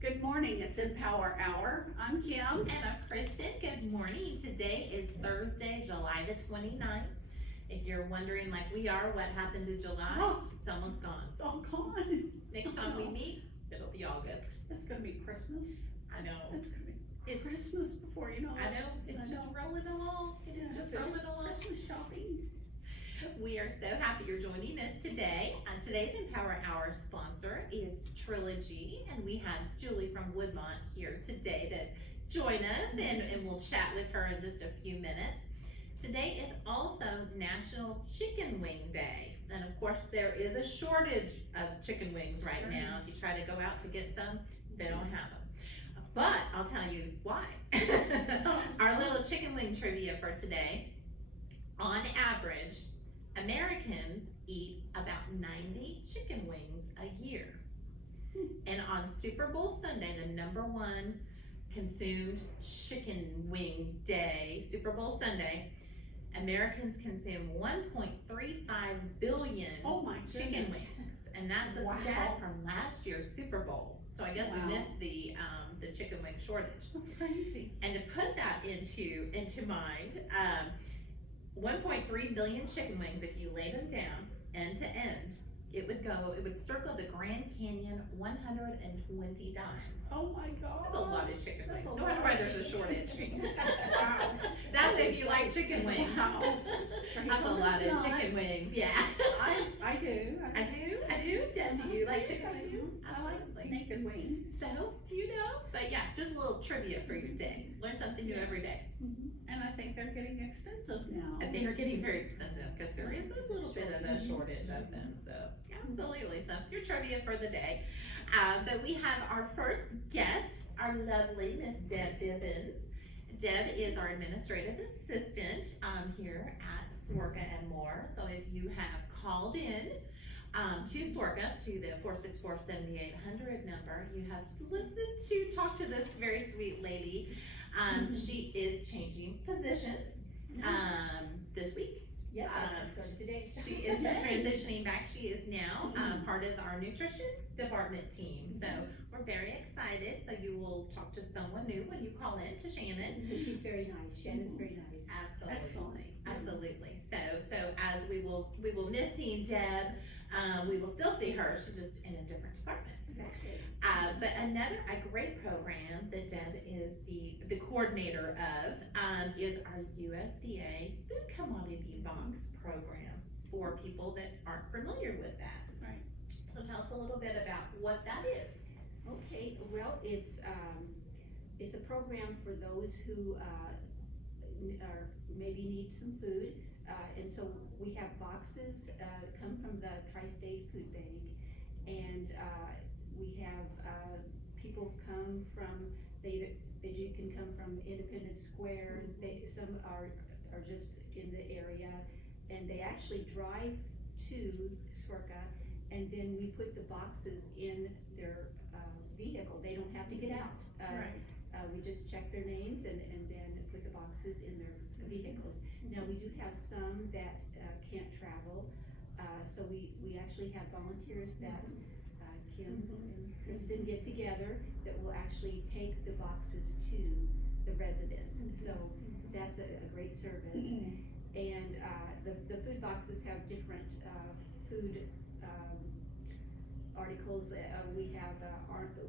Good morning, it's Empower Hour. I'm Kim. And I'm Kristen. Good morning. Today is Thursday, July the 29th. If you're wondering, like we are, what happened to July, Oh, it's almost gone. it's all gone. Next time we meet, it'll be August. It's gonna be Christmas. I know. It's gonna be It's, Christmas before you know it. I know. It's just rolling along. It is just rolling along. Christmas shopping. We are so happy you're joining us today. Today's Empower Hour sponsor is Trilogy, and we have Julie from Woodmont here today to join us, and we'll chat with her in just a few minutes. Today is also National Chicken Wing Day, and of course there is a shortage of chicken wings right now. If you try to go out to get some, they don't have them. But I'll tell you why. Our little chicken wing trivia for today. On average, Americans eat about 90 chicken wings a year. And on Super Bowl Sunday, the number one consumed chicken wing day, Super Bowl Sunday, Americans consume 1.35 billion chicken wings. And that's a stat from last year's Super Bowl. So I guess we missed the chicken wing shortage. That's crazy. And to put that into mind, 1.3 billion chicken wings, if you lay them down end to end, it would circle the Grand Canyon 120 times. Oh my God. That's a lot of chicken wings. No wonder why there's a shortage. Wow. That's if you like chicken wings. Wow. That's a lot of chicken wings, yeah. I do. I do. Deb, do you like chicken wings? I like naked wings. So, but yeah, just a little trivia for your day. Learn something new every day. And I think they're getting expensive now. And they are getting very expensive because there is a little bit of a shortage of them. So, absolutely. So, your trivia for the day. But we have our first guest, our lovely Miss Deb Bibbins. Deb is our administrative assistant here at SWRCA and more. So, if you have called in to SWRCA, to the 464-7800 number, you have to talk to this very sweet lady. She is changing positions this week. Yes, I started today. She is transitioning back. She is now part of our nutrition department team. So we're very excited. So you will talk to someone new when you call in to Shannon. She's very nice. Shannon's very nice. Absolutely. Absolutely. So as we will miss seeing Deb, we will still see her. She's just in a different department. Exactly. But a great program that Deb is the coordinator of is our USDA Food Commodity Box program for people that aren't familiar with that. Right. So tell us a little bit about what that is. Okay, well, it's a program for those who maybe need some food, and so we have boxes come from the Tri-State Food Bank, and we have people come from they can come from Independence Square. Some are just in the area, and they actually drive to SWRCA, and then we put the boxes in their vehicle. They don't have to get out. We just check their names and then put the boxes in their vehicles. Now we do have some that can't travel, so we actually have volunteers that Kim and Kristen get together that will actually take the boxes to the residents. So that's a great service. And the food boxes have different food articles. We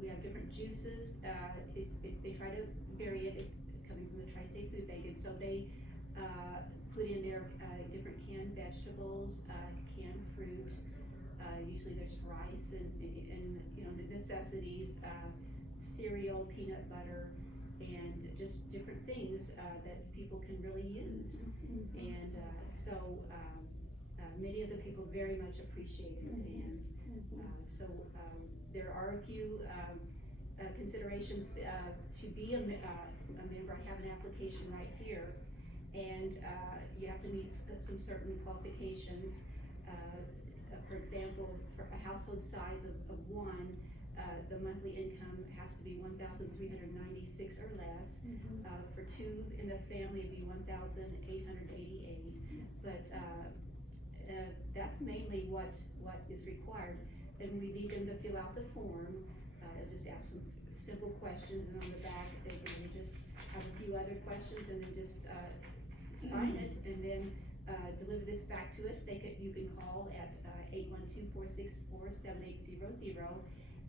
have different juices. They try to vary it. It's coming from the Tri-State Food Bank, and so they put in there different canned vegetables, canned fruit. Usually there's rice and the necessities, cereal, peanut butter, and just different things that people can really use. And so many of the people very much appreciate it. And so there are a few considerations to be a member. I have an application right here, and you have to meet some certain qualifications. For example, for a household size of one, the monthly income has to be $1,396 or less. For two in the family, it'd be $1,888. But that's mainly what is required. Then we need them to fill out the form. Just ask some simple questions, and on the back, they will just have a few other questions, and then just, sign it, and then, deliver this back to us. You can call at, 812-464-7800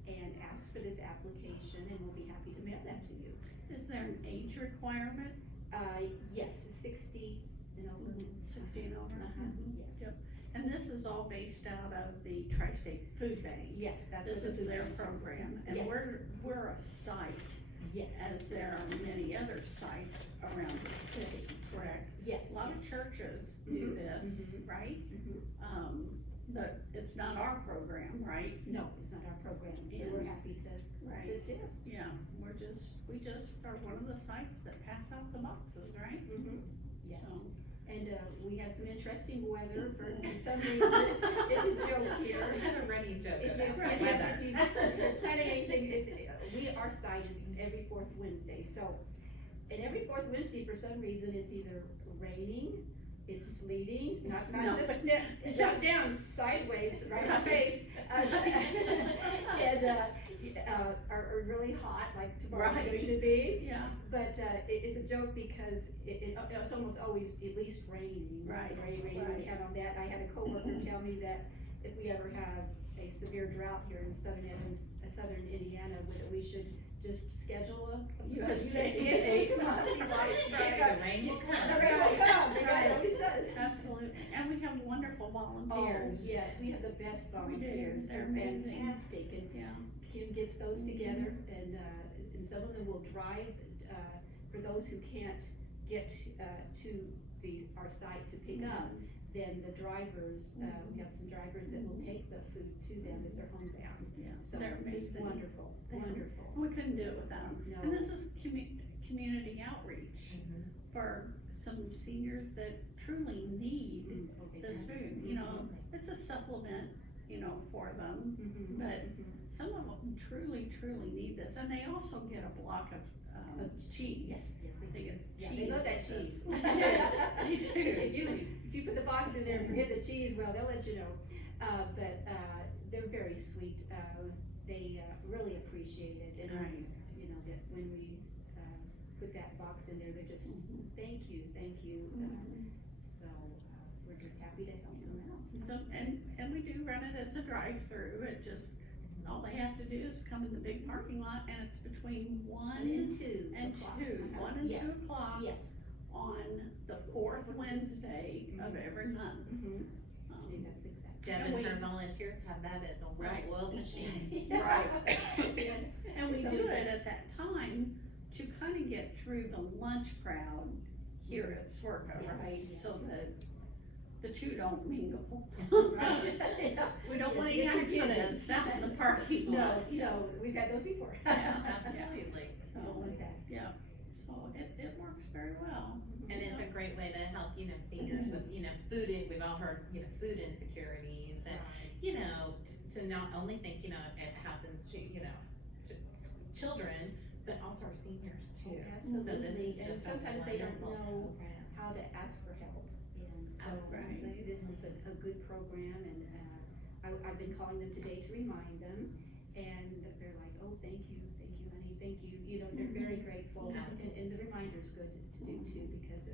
and ask for this application, and we'll be happy to mail that to you. Is there an age requirement? Yes, 60 and over. 60 and over? Yes. Yep. And this is all based out of the Tri-State Food Bank. Yes, that's This what is the their food bank is. program, and Yes. we're a site, Yes. as there are many other sites around the city, correct? Yes. A lot of yes. churches do Mhm, this, mhm. right? Mhm. But it's not our program, right? No, it's not our program, but we're And- happy to Right. assist. Yeah, we just are one of the sites that pass out the boxes, right? Yes, So- and, we have some interesting weather for some reason, it's a joke here. We have a running joke If about you're, the yes, weather. if you're planning anything, our site is every fourth Wednesday, so, and every fourth Wednesday, for some reason, it's either raining, it's sleeting, not No. just down, sideways, right in the face. And, are really hot, like tomorrow's Right. going to be. Yeah, But, it's a joke because it's almost always at least raining. Right, Raining, we right. count on that. I had a coworker tell me that if we ever have a severe drought here in southern Indiana, that we should just schedule a USDA commodity rice The pickup. rain will The come. rain will come, the Right. rain always does. absolutely, and we have wonderful Oh, volunteers. yes, we have the best We do. volunteers. They're They're amazing. fantastic, and Yeah, Kim gets those together, and some of them will drive, for those who can't get, to our site to pick up, then the drivers, we have some drivers that will take the food to them if they're homebound. yeah, So, they're just amazing. wonderful, Yeah. wonderful. We couldn't do it without them. No. And this is community outreach Mhm. for some seniors that truly need Okay, this that's- food, you know, it's a supplement, for them. Mhm, But mhm. Some of them truly need this, and they also get a block of, cheese. Yes, yes, they They do. get Yeah, cheese. they love that with cheese. this. They do. If you put the box in there and forget the cheese, well, they'll let you know. But they're very sweet. They really appreciate it, and Right. that when we put that box in there, they're just thank you. Mhm. So we're just happy to help them out. So, and we do run it as a drive-through, all they have to do is come in the big parking lot, and it's between 1 and 2 and o'clock. 2, Uh-huh. 1 and 2 Yes. o'clock Yes. on the fourth Wednesday of every month. Mhm. Um, That's exactly. Deb And and her we- volunteers have that as a Right. well-oiled machine. Right. Yes. And we It's do always it at that time to kind of get through the lunch crowd here at Swerco, Yes, right? So yes. that the two don't mingle. Yeah. We don't want any It's confusing. accidents out in the parking No, lot. no, we've had those before. Yeah, Absolutely. So, Like that. yeah, so it works very well. And it's a great way to help, seniors with, food, we've all heard, food insecurities and, to not only think, it happens to, to children, but also our seniors too. So this Absolutely, is and just a sometimes they don't wonderful know program. how to ask for help, and so Absolutely. this is a good program, and, I've been calling them today to remind them, and they're like, oh, thank you, honey, thank you, they're very grateful, and the reminder's good to do too, because,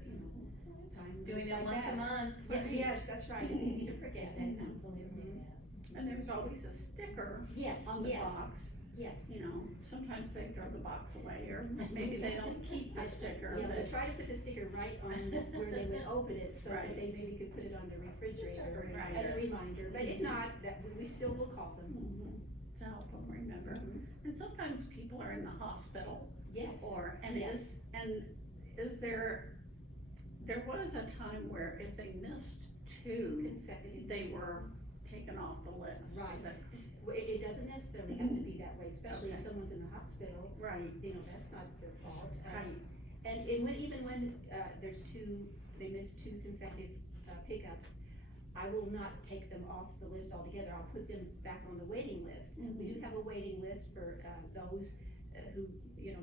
time goes Doing it by once a fast. month. Yeah, yes, that's right, it's easy to forget. It absolutely is. And there's always a sticker Yes, on the yes, box, yes. sometimes they throw the box away, or maybe they don't keep the sticker, Yeah, but. we try to put the sticker right on where they would open it, so Right. that they maybe could put it on the refrigerator As a reminder. as a reminder, but if not, that, we still will call them. To help them remember. Mhm. And sometimes people are in the hospital, Yes. is there was a time where if they missed two, Consecutive. they were taken off the list. Is Right. that Well, it doesn't necessarily have to be that way, especially if Okay. someone's in the hospital, right? that's not their fault. Right. And even when, they miss two consecutive, pickups, I will not take them off the list altogether, I'll put them back on the waiting list. We do have a waiting list for, those who,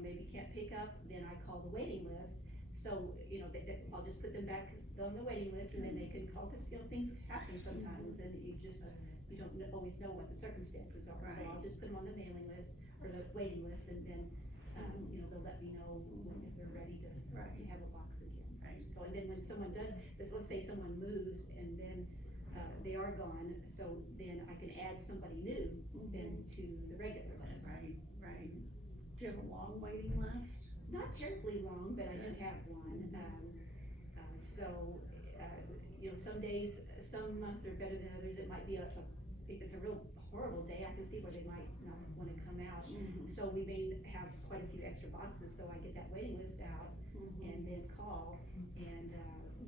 maybe can't pick up, then I call the waiting list. So, I'll just put them back on the waiting list, and then they can call, cause, things happen sometimes, and you don't always know what the circumstances are. So Right. I'll just put them on the mailing list, or the waiting list, and then, you know, they'll let me know when, if they're ready to Right. have a box again. Right. So, and then when someone does, let's say someone moves and then, they are gone, so then I can add somebody new then to the regular list. Right, right. Do you have a long waiting list? Not terribly long, but I do Good. have one, so, you know, some days, some months are better than others, it might be if it's a real horrible day, I can see where they might not wanna come out. So we may have quite a few extra boxes, so I get that waiting list out and then call and,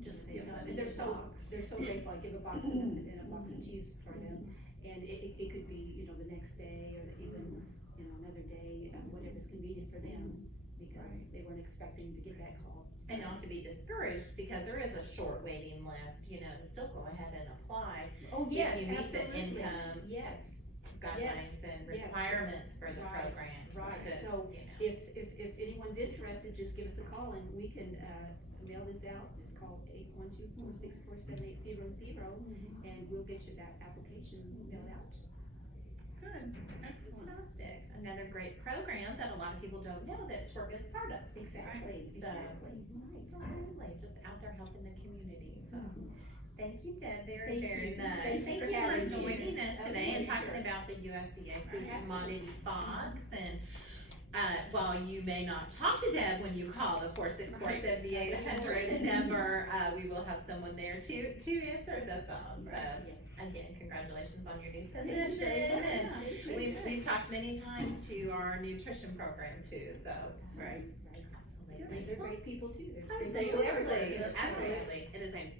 Just they give come. them And a they're so, box. they're so grateful, I give a box of them and then a box of cheese for them. And it could be, you know, the next day or even, you know, another day, whatever's convenient for them, because Right. they weren't expecting to get that call. And not to be discouraged, because there is a short waiting list, you know, to still go ahead and apply Oh, If yes, you meet the absolutely. income Yes, guidelines and yes. requirements for the Right, program. right. to, So you know. if anyone's interested, just give us a call and we can, mail this out, just call 812-464-7800 and we'll get you that application mailed out. Good, excellent. Fantastic. Another great program that a lot of people don't know that SWORK is part of. Exactly, So- exactly. Absolutely, just out there helping the community, so. Thank you, Deb, very, Thank very you. much. Thank you for having me. joining us today and Okay, talking sure. about the USDA food Absolutely. commodity box. And, while you may not talk to Deb when you call the 464-7800 number, we will have someone there to answer the phone. So, Yes. again, congratulations on your new Thank you position. very much. And Thank you. we've talked many times to our nutrition program too, so. Right. They're great people too, there's great They people are. everywhere. That's right. Absolutely, it is a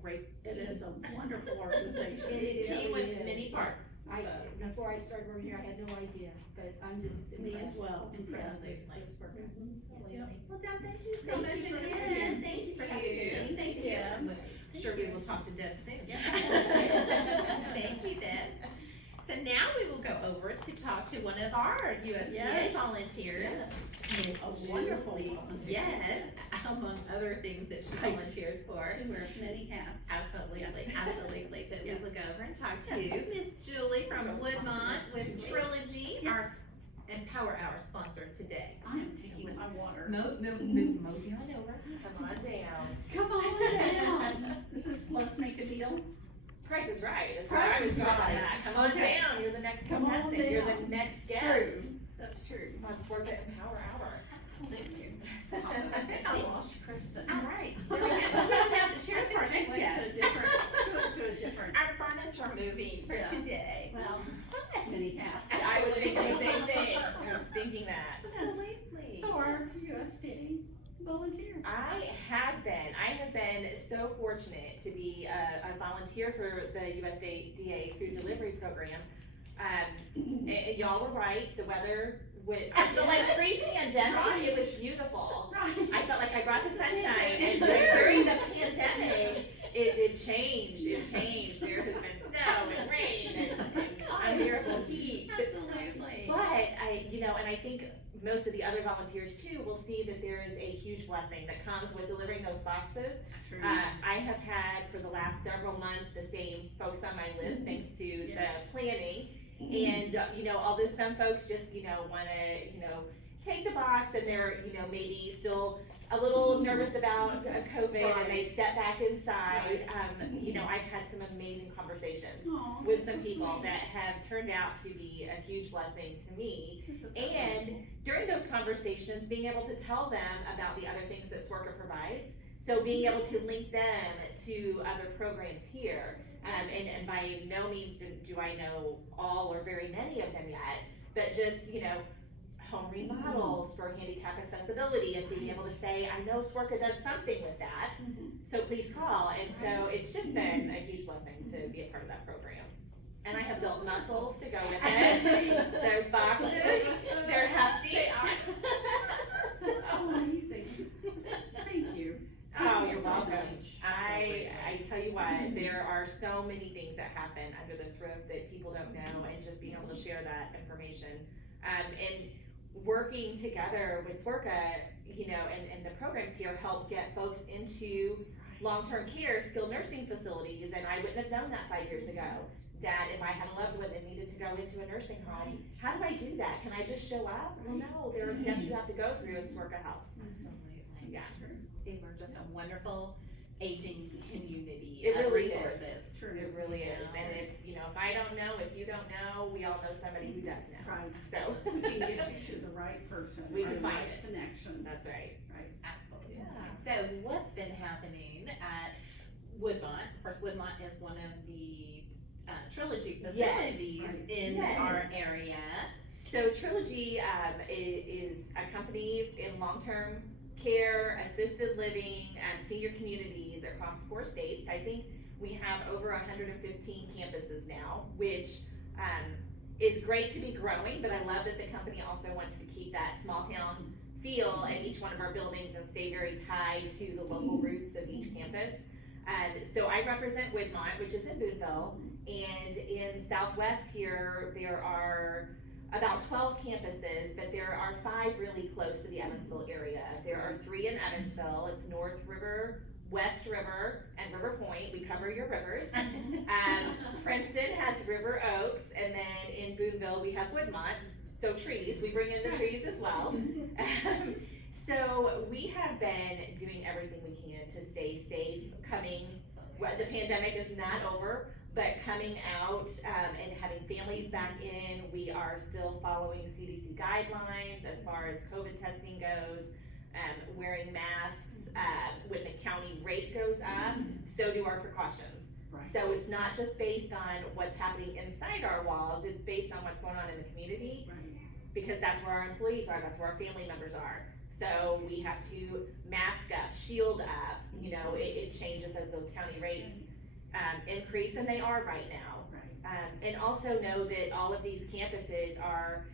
great It team. is a wonderful organization. It Team really with many is. parts. Before I started working here, I had no idea, but I'm just Me as impressed. well. Impressed Yes. with Spark. Absolutely. Yep. Well, Deb, thank you so Thank much you for again. having me. Thank you for Thank having you. me. Thank you. Yeah. I'm sure we will talk to Deb soon. Yeah. Thank you, Deb. So now we will go over to talk to one of our USDA Yes. volunteers. Miss A wonderful Julie. volunteer. Yes, among other things that she Right. volunteers for. She wears many hats. Absolutely, Yes. absolutely, that we Yes. will go over and talk to Yes. Miss Julie from Woodmont with Yes. Trilogy, our Empower Hour sponsor today. I am taking my water. Move mosey on over. Come on down. Come on down. This is, let's make a deal. Price is right. That's Price why I was is going right. that. Come on Okay. down. You're the next Come on contestant. You're the down. next guest. True, that's true. Let's work at Empower Hour. Absolutely. I think I lost Kristen. All right, there we go. So we have the chairs for our She next went guest. to a different, to a different, Our furniture moving for Yes. today. well, many hats. I was thinking the same thing. I was thinking that. Absolutely. So our USDA volunteer. I have been so fortunate to be a volunteer for the USDA food delivery program. And y'all were right, the weather, I feel like pre-pandemic, it was beautiful. Right. I felt like I brought the sunshine, and during the pandemic, it changed. There has been snow and rain and unbearable heat. Absolutely. But and I think most of the other volunteers too will see that there is a huge blessing that comes with delivering those boxes. True. I have had for the last several months the same folks on my list thanks to Yes. the planning. And, although some folks just, wanna, take the box and they're, maybe still a little nervous about COVID and they Right. step back inside, Right. I've had some amazing conversations Aw, with that's some so people sweet. that have turned out to be a huge blessing to me. Isn't that And wonderful? during those conversations, being able to tell them about the other things that SWORKA provides, so being able to link them to other programs here, and by no means do I know all or very many of them yet, but just, home remodels for handicap accessibility and being able to say, I know SWORKA does something with that, so please call. And so it's just been a huge blessing to be a part of that program. And I have built muscles to go with it. Those boxes, they're hefty. They are. That's so amazing. Thank you. Oh, Thank you you're so welcome. much. I tell you what, there are so many things that happen under this roof that people don't know, and just being able to share that information. And working together with SWORKA, and the programs here help get folks into long-term care, skilled nursing facilities, and I wouldn't have known that 5 years ago. that if I had a loved one that needed to go into a nursing home, how do I do that? Can I just show up? Well, no, there are steps you have to go through, and SWORCA helps. Absolutely. Yeah. See, we're just a wonderful aging community It of really is. resources. True. It really is, Yeah. and if I don't know, if you don't know, we all know somebody who does know. Right. So. We can get you to the right person, We or can the find right it. connection. That's right. Absolutely. Yeah. So what's been happening at Woodmont? Of course, Woodmont is one of the Trilogy Yes. facilities Right. in Yes. our area. So Trilogy is a company in long-term care, assisted living, senior communities across 4 states. I think we have over 115 campuses now, which is great to be growing, but I love that the company also wants to keep that small town feel in each one of our buildings and stay very tied to the local roots of each campus. So I represent Woodmont, which is in Boonville, and in Southwest here, there are about 12 campuses, but there are 5 really close to the Evansville area. There are 3 in Evansville. It's North River, West River, and River Point. We cover your rivers. Princeton has River Oaks, and then in Boonville, we have Woodmont. So trees, we bring in the trees as well. So we have been doing everything we can to stay safe, the pandemic is not over, but coming out and having families back in. We are still following CDC guidelines as far as COVID testing goes, wearing masks. When the county rate goes up, so do our precautions. Right. So it's not just based on what's happening inside our walls, it's based on what's going on in the community, Right. because that's where our employees are, that's where our family members are. So we have to mask up, shield up, it changes as those county rates increase, and they are right now. Right. And also know that all of these campuses are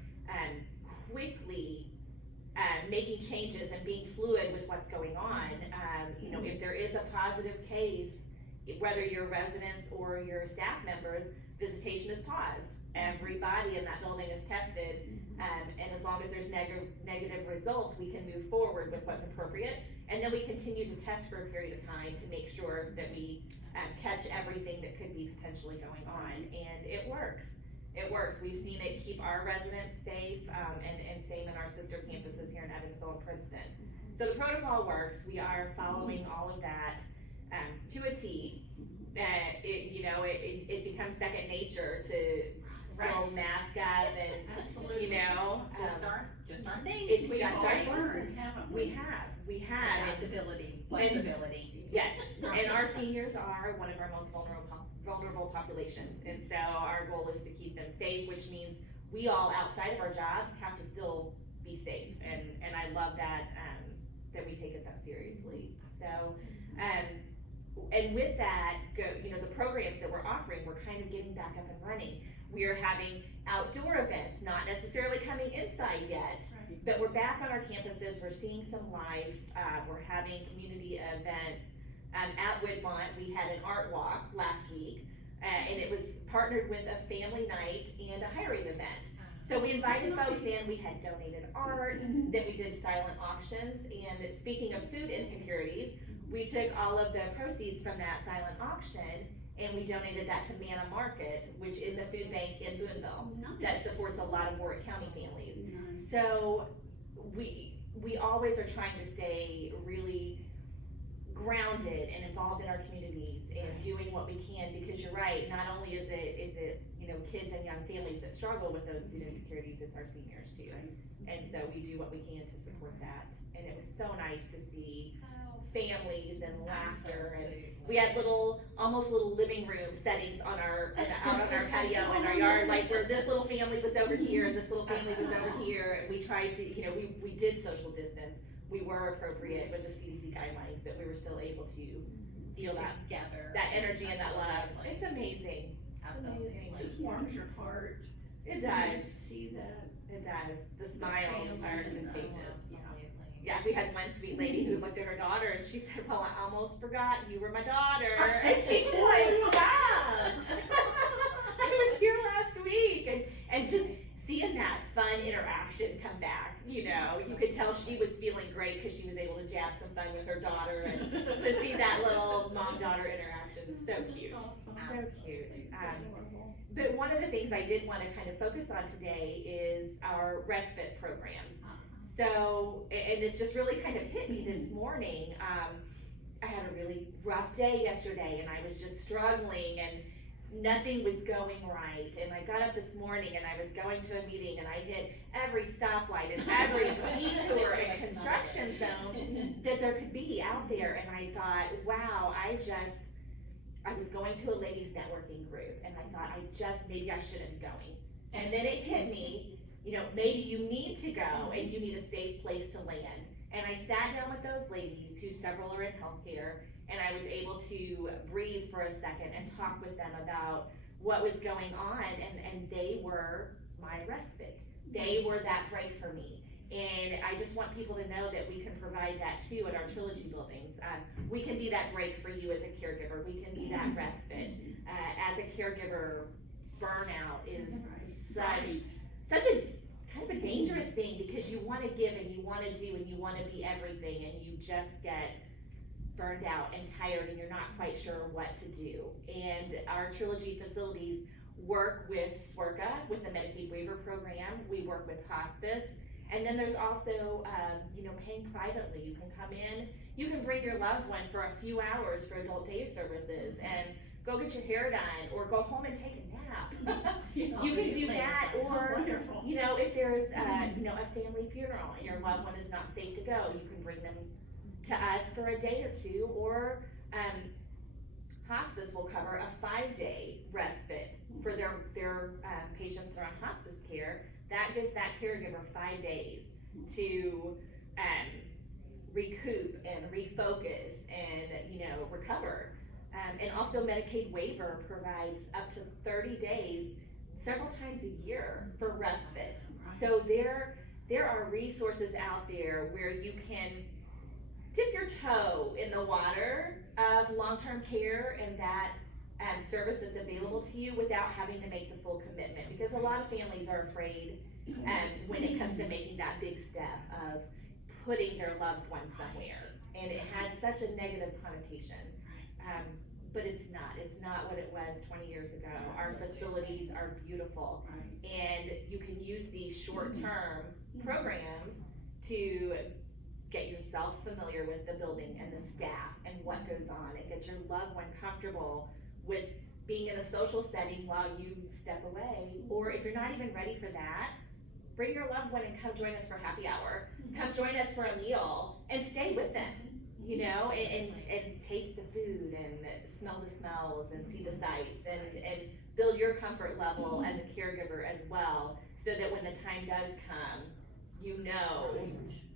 quickly making changes and being fluid with what's going on. If there is a positive case, whether you're residents or your staff members, visitation is paused. Everybody in that building is tested, and as long as there's negative results, we can move forward with what's appropriate. And then we continue to test for a period of time to make sure that we catch everything that could be potentially going on. And it works. It works. We've seen it keep our residents safe, and same in our sister campuses here in Evansville and Princeton. So the protocol works. We are following all of that to a T. It becomes second nature to still mask up and Absolutely. Just our thing. It's We just all our learned, haven't we? we have. Adaptability, flexibility. Yes, and our seniors are one of our most vulnerable populations, and so our goal is to keep them safe, which means we all outside of our jobs have to still be safe, and I love that that we take it that seriously. So, and with that, the programs that we're offering, we're kind of getting back up and running. We are having outdoor events, not necessarily coming inside yet, Right. but we're back on our campuses. We're seeing some life. We're having community events. At Woodmont, we had an art walk last week, and it was partnered with a family night and a hiring event. So we invited folks in, we had donated art, then we did silent auctions, and speaking of food insecurities, we took all of the proceeds from that silent auction and we donated that to Manna Market, which is a food bank in Boonville that supports a lot of Warwick County families. Nice. So we always are trying to stay really grounded and involved in our communities and doing what we can, because you're right, not only is it kids and young families that struggle with those food insecurities, it's our seniors too. And so we do what we can to support that. And it was so nice to see families and laughter, and we had almost little living room settings out on our patio in our yard, like where this little family was over here and this little family was over here, and we tried to, we did social distance. We were appropriate with the CDC guidelines, but we were still able to feel that energy and that love. It's amazing. Absolutely. It just warms your heart. It when you does. see that. It does. The smiles are contagious. Absolutely. Yeah, we had one sweet lady who looked at her daughter and she said, "Well, I almost forgot you were my daughter." And she was like, "Yeah, I was here last week," and just seeing that fun fun interaction come back, you know. You could tell she was feeling great because she was able to jab some fun with her daughter, and to see that little mom-daughter interaction is so cute. Awesome. So cute. Adorable. But one of the things I did want to kind of focus on today is our respite programs. So, and this just really kind of hit me this morning. I had a really rough day yesterday, and I was just struggling, and nothing was going right. And I got up this morning, and I was going to a meeting, and I hit every stoplight and every detour and construction zone that there could be out there. And I thought, wow, I was going to a ladies networking group, and I thought, maybe I shouldn't be going. And then it hit me, you know, maybe you need to go, and you need a safe place to land. And I sat down with those ladies, who several are in healthcare, and I was able to breathe for a second and talk with them about what was going on, and they were my respite. They were that break for me. And I just want people to know that we can provide that too at our Trilogy buildings. We can be that break for you as a caregiver. We can be that respite. As a caregiver, burnout is such a kind of a dangerous thing, because you want to give and you want to do and you want to be everything, and you just get burned out and tired, and you're not quite sure what to do. And our Trilogy facilities work with SWRCA, with the Medicaid waiver program. We work with hospice, and then there's also paying privately. You can come in, you can bring your loved one for a few hours for adult day services and go get your hair done, or go home and take a nap. You can do that, or Wonderful. if there's a family funeral and your loved one is not safe to go, you can bring them to us for a day or two, or hospice will cover a 5-day respite for their patients that are on hospice care. That gives that caregiver 5 days to recoup and refocus and recover. And also Medicaid waiver provides up to 30 days, several times a year, for respite. So there are resources out there where you can dip your toe in the water of long-term care and that service that's available to you without having to make the full commitment, because a lot of families are afraid when it comes to making that big step of putting their loved one somewhere, and it has such a negative connotation. But it's not what it was 20 years ago. Our facilities are beautiful, and you can use these short-term programs to get yourself familiar with the building and the staff and what goes on, and get your loved one comfortable with being in a social setting while you step away. Or if you're not even ready for that, bring your loved one and come join us for happy hour. Come join us for a meal and stay with them, and taste the food and smell the smells and see the sights, and build your comfort level as a caregiver as well, so that when the time does come, you know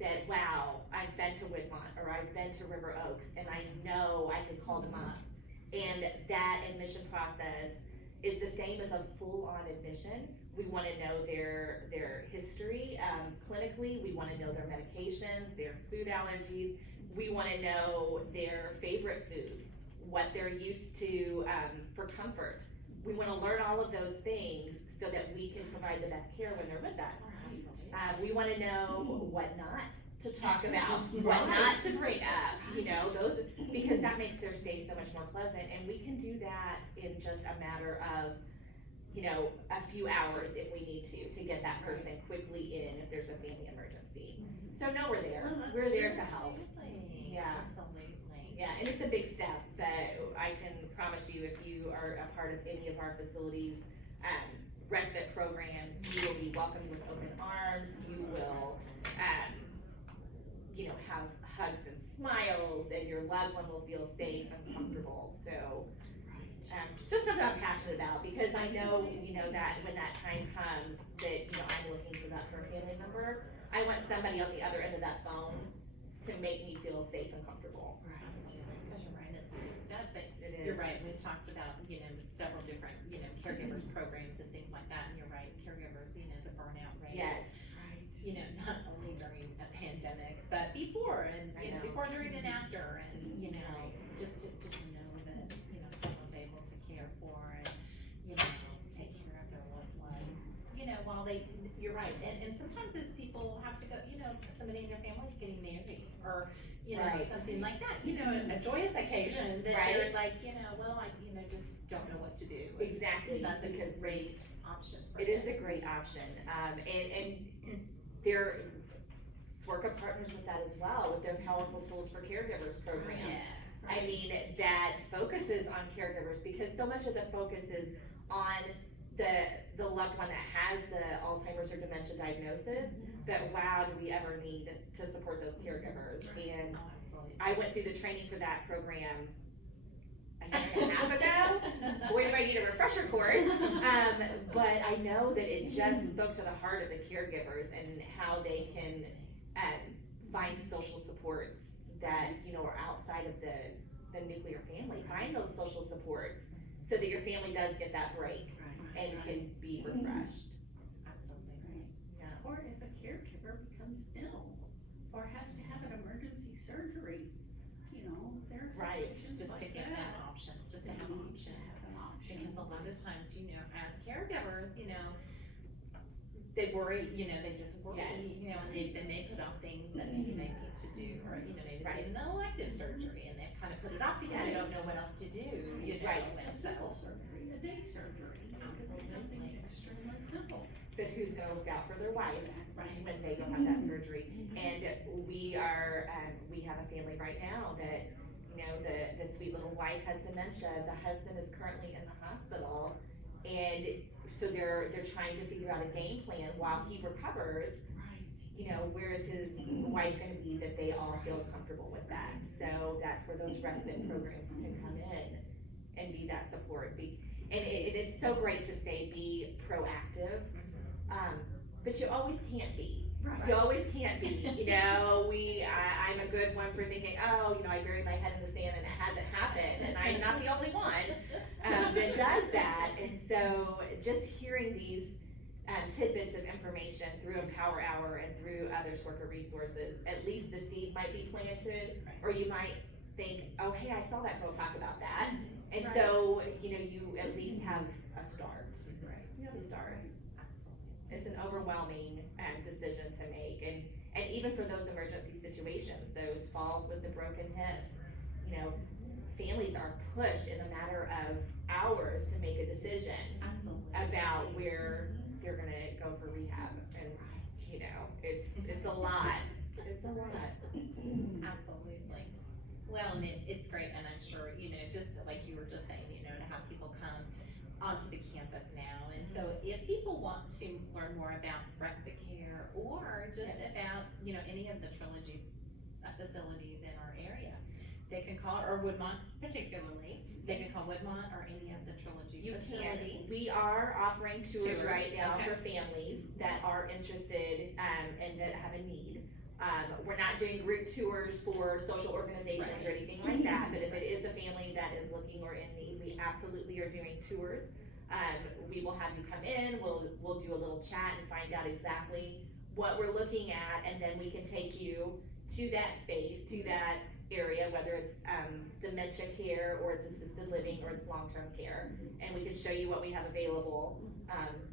that, wow, I've been to Woodmont, or I've been to River Oaks, and I know I could call them up. And that admission process is the same as a full-on admission. We want to know their history clinically. We want to know their medications, their food allergies. We want to know their favorite foods, what they're used to for comfort. We want to learn all of those things so that we can provide the best care when they're with us. We want to know what not to talk about, what not to bring up, those, because that makes their stay so much more pleasant. And we can do that in just a matter of, a few hours if we need to get that person quickly in if there's a family emergency. So no, we're there. We're there to help. Yeah. Absolutely. Yeah, and it's a big step, but I can promise you, if you are a part of any of our facilities, respite programs, you will be welcomed with open arms. You will, have hugs and smiles, and your loved one will feel safe and comfortable. So, just something I'm passionate about, because I know, that when that time comes, that, I'm looking for that for a family member. I want somebody on the other end of that phone to make me feel safe and comfortable. Absolutely, because you're right, it's a big step, but It is. you're right, we've talked about, several different, caregivers programs and things like that, and you're right, caregivers, the burnout rate. Yes. Not only during a pandemic, but before, and, before, during, and after, and, just to know that, someone's able to care for and, take care of their loved one, while you're right, and sometimes it's people have to go, somebody in their family's getting married, or, Right. something like that, a joyous occasion that they're Right. like, well, I, just don't know what to do. And Exactly. That's a because great option for It them. is a great option, and their SWORKA partners with that as well, with their Powerful Tools for Caregivers program. Yes. I mean, that focuses on caregivers, because so much of the focus is on the loved one that has the Alzheimer's or dementia diagnosis, but wow, do we ever need to support those caregivers? And Oh, absolutely. I went through the training for that program a year and a half ago. Boy, do I need a refresher course. But I know that it just spoke to the heart of the caregivers and how they can find social supports that, are outside of the nuclear family. Find those social supports so that your family does get that break and can be refreshed. Absolutely. Yeah. Or if a caregiver becomes ill, or has to have an emergency surgery, there are Right. situations Just to like get that. them options, just to have options. Some options. Because a lot of times, as caregivers, they worry, they just worry, Yes. and they put off things that maybe they need to do, or, maybe it's Right. even an elective surgery, and they've kind of put it off because they don't know what else to do, Right. A and so. simple surgery, a day surgery, it could be something Absolutely. extremely simple. But who's gonna look out for their wife Right. when they go have that surgery? And we are, we have a family right now that, the sweet little wife has dementia, the husband is currently in the hospital, and so they're trying to figure out a game plan while he recovers. Right. Where is his wife gonna be, that they all feel comfortable with that? So that's where those respite programs can come in and be that support. And it's so great to say be proactive, but you always can't be. Right. You always can't be, I'm a good one for thinking, I buried my head in the sand and it hasn't happened, and I'm not the only one that does that. And so just hearing these tidbits of information through Empower Hour and through other SWORKA resources, at least the seed might be planted, or you might think, oh, hey, I saw that girl talk about that. And Right. so, you at least have a start. Right. You have a start. Absolutely. It's an overwhelming decision to make, and even for those emergency situations, those falls with the broken hips, families are pushed in a matter of hours to make a decision Absolutely. about where they're gonna go for rehab, and it's a lot. It's a lot. Absolutely. Well, and it's great, and I'm sure, just like you were just saying, to have people come onto the campus now. And so if people want to learn more about respite care, or just about, any of the Trilogy's facilities in our area, they can call, or Woodmont particularly, they can call Woodmont or any of the Trilogy facilities. We are offering tours Tours, right now okay. for families that are interested, and that have a need. We're not doing group tours for social organizations or anything like that, but if it is a family that is looking or in need, we absolutely are doing tours. We will have you come in, we'll do a little chat and find out exactly what we're looking at, and then we can take you to that space, to that area, whether it's dementia care, or it's assisted living, or it's long-term care, and we can show you what we have available,